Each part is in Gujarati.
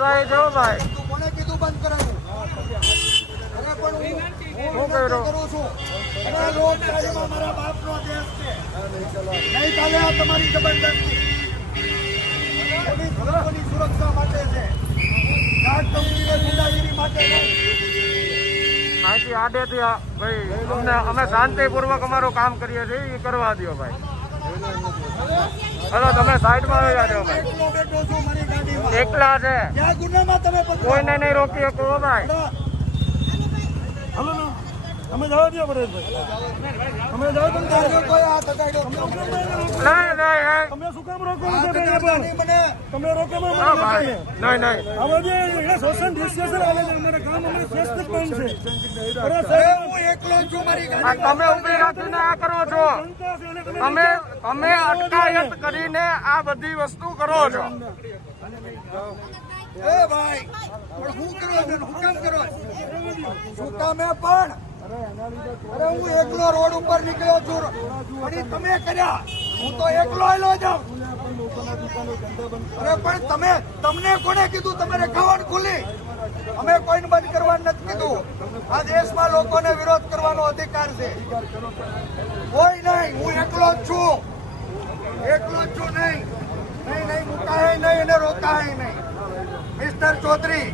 લોકશાહી જો ભાઈ તું કોને કીધું બંધ કરાવું? અરે પણ હું વિનંતી કરું છું. અને લોકશાહીમાં મારા બાપનો દેશ છે. નહીં ચાલે આ તમારી જબરદસ્તી. પોલીસ લોકોની સુરક્ષા માટે છે. જાત કંપનીને ગુંડાગીરી માટે નહીં. અહીંથી આડેથી ભાઈ અમે શાંતિપૂર્વક અમારું કામ કરીએ છીએ એ કરવા દો ભાઈ. હલો તમે સાઈડમાં આવી જાજો ભાઈ. એકલો બેઠો છું મારી ગાડીમાં. એકલા છે, ક્યાં ગુનામાં તમે પકડો? કોઈને નહીં રોકી શકો ભાઈ. હલો ના અમે જવા દો પરેશભાઈ, અમે જાવ તમે કોઈ હાથ અડાડ્યો નહીં નહીં તમે શું કામ રોકો છો? નહીં મને તમે રોકો નહીં નહીં સોશિયલ ડિસ્કશન આવે છે. અમારે કામ અમારે શ્રેષ્ઠ પોઈન્ટ છે. અરે અરે સાહેબ, હું એકલો જ છું મારી આ ગાડીમાં. તમે ઉભી રાખીને આ કરો છો. જનતા છે અને તમે તમે અટકાયત કરીને આ બધી વસ્તુ કરો છો. એ ભાઈ પણ હું કરો છો? હું કામ કરો છો? શું કામે પણ? અરે હું એકલો રોડ ઉપર નીકળ્યો છું પણ ઈ તમે કર્યા. હું તો એકલો આવેલો જાઉં. અરે પણ તમને કોને કીધું તમારે ખાવાનું ખુલ્લી? અમે કોઈને બંધ કરવાનું નથી કીધું. આ દેશમાં લોકોને વિરોધ કરવાનો અધિકાર છે. કોઈ નહીં, હું એકલો જ છું. એકલો જ છું. નહીં મુકાય નહીં અને રોકાય નહીં. મિસ્ટર ચૌધરી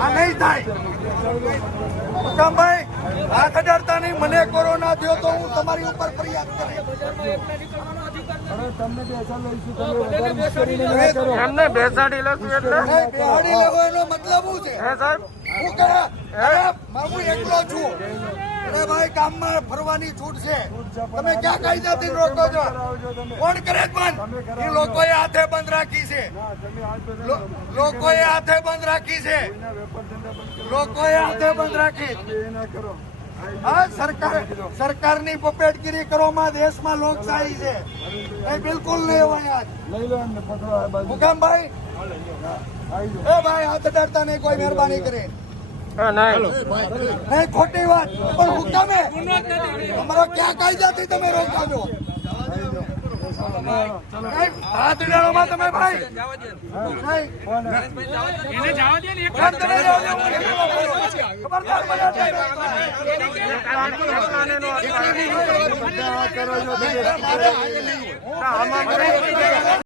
આ નહીં થાય. હુકમભાઈ હાથ અડાડતા નહીં. મને કોરોના થયો તો હું તમારી ઉપર ફરિયાદ કરીશ. એમને બેસાડી લઈશું એટલે બેહાડી લેવો એનો મતલબ શું છે? હે સાહેબ હું કહે હું એકલો છું. અરે ભાઈ ગામમાં ફરવાની છૂટ છે. તમે ક્યાં કાયદાથી રોકો છો? કોણ કરે બંધ? એ લોકોએ હાથે બંધ રાખી છે. લોકોએ હાથે બંધ રાખી છે. લોકોએ હાથે બંધ રાખી. હા સરકારની પપેટગીરી કરવામાં દેશમાં લોકશાહી છે. એ બિલકુલ નહીં હોય. આજ મુકામભાઈ એ ભાઈ હાથ અડાડતા નહીં. કોઈ મહેરબાની કરી નહીં. ખોટી વાત પણ હુકમે તમારા ક્યાં કાયદાથી તમે રોકો છો? હાથ અડાડવામાં તમે ભાઈ ખબરદાર આમાં